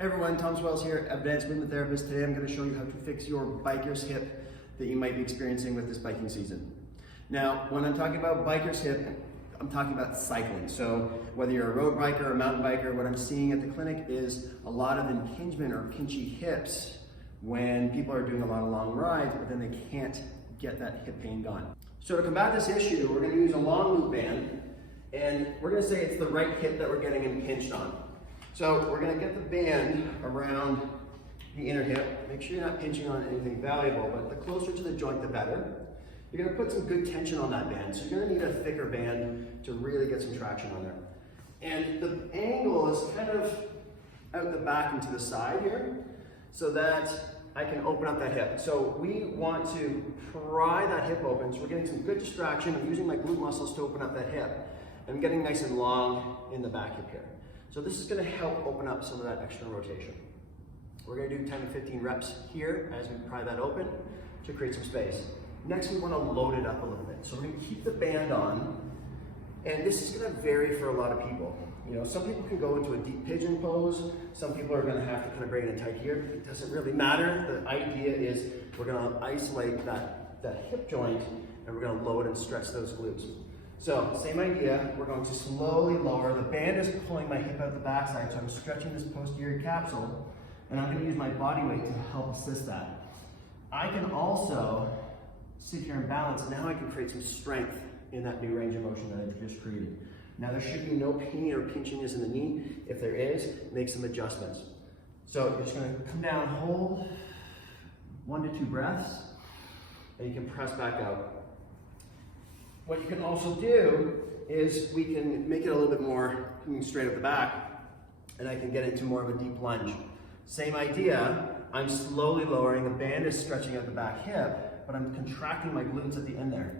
Hey everyone, Tom Swells here, Advanced Movement Therapist. Today I'm going to show you how to fix your biker's hip that you might be experiencing with this biking season. Now, when I'm talking about biker's hip, I'm talking about cycling. So whether you're a road biker or a mountain biker, what I'm seeing at the clinic is a lot of impingement or pinchy hips when people are doing a lot of long rides, but then they can't get that hip pain gone. So to combat this issue, we're going to use a long loop band, and we're going to say it's the right hip that we're getting impinged on. So we're going to get the band around the inner hip. Make sure you're not pinching on anything valuable, but the closer to the joint, the better. You're going to put some good tension on that band. So you're going to need a thicker band to really get some traction on there. And the angle is kind of out the back and to the side here so that I can open up that hip. So we want to pry that hip open. So we're getting some good distraction. I'm using my glute muscles to open up that hip. I'm getting nice and long in the back hip here. So this is going to help open up some of that extra rotation. We're going to do 10 to 15 reps here as we pry that open to create some space. Next, we want to load it up a little bit. So we're going to keep the band on, and this is going to vary for a lot of people. You know, some people can go into a deep pigeon pose. Some people are going to have to kind of bring it in tight here. It doesn't really matter. The idea is we're going to isolate that hip joint, and we're going to load and stretch those glutes. So, same idea, we're going to slowly lower. The band is pulling my hip out the backside, so I'm stretching this posterior capsule, and I'm going to use my body weight to help assist that. I can also sit here and balance. Now I can create some strength in that new range of motion that I've just created. Now there should be no pain or pinchiness in the knee. If there is, make some adjustments. So you're just going to come down, hold 1 to 2 breaths, and you can press back out. What you can also do is we can make it a little bit more coming straight up the back, and I can get into more of a deep lunge. Same idea, I'm slowly lowering, the band is stretching out the back hip, but I'm contracting my glutes at the end there.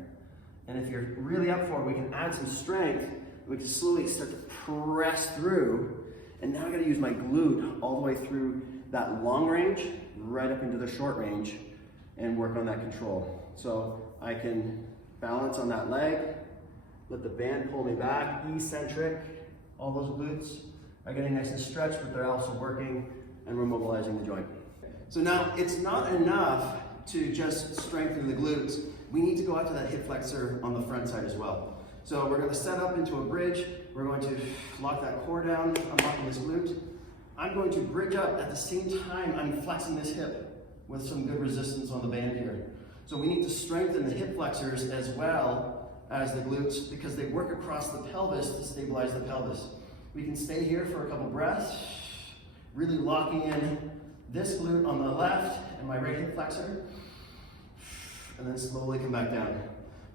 And if you're really up for it, we can add some strength, we can slowly start to press through, and now I gotta use my glute all the way through that long range, right up into the short range, and work on that control. So I can balance on that leg, let the band pull me back, eccentric. All those glutes are getting nice and stretched, but they're also working and we're mobilizing the joint. So now it's not enough to just strengthen the glutes. We need to go out to that hip flexor on the front side as well. So we're going to set up into a bridge. We're going to lock that core down, unlocking this glute. I'm going to bridge up at the same time I'm flexing this hip with some good resistance on the band here. So we need to strengthen the hip flexors as well as the glutes because they work across the pelvis to stabilize the pelvis. We can stay here for a couple breaths, really locking in this glute on the left and my right hip flexor, and then slowly come back down.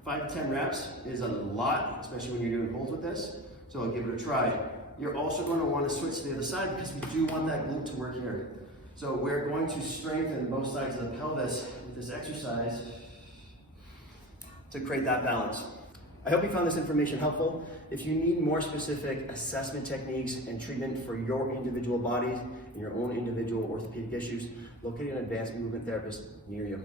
5 to 10 reps is a lot, especially when you're doing holds with this, so I'll give it a try. You're also going to want to switch to the other side because we do want that glute to work here. So we're going to strengthen both sides of the pelvis with this exercise to create that balance. I hope you found this information helpful. If you need more specific assessment techniques and treatment for your individual bodies and your own individual orthopedic issues, locate an advanced movement therapist near you.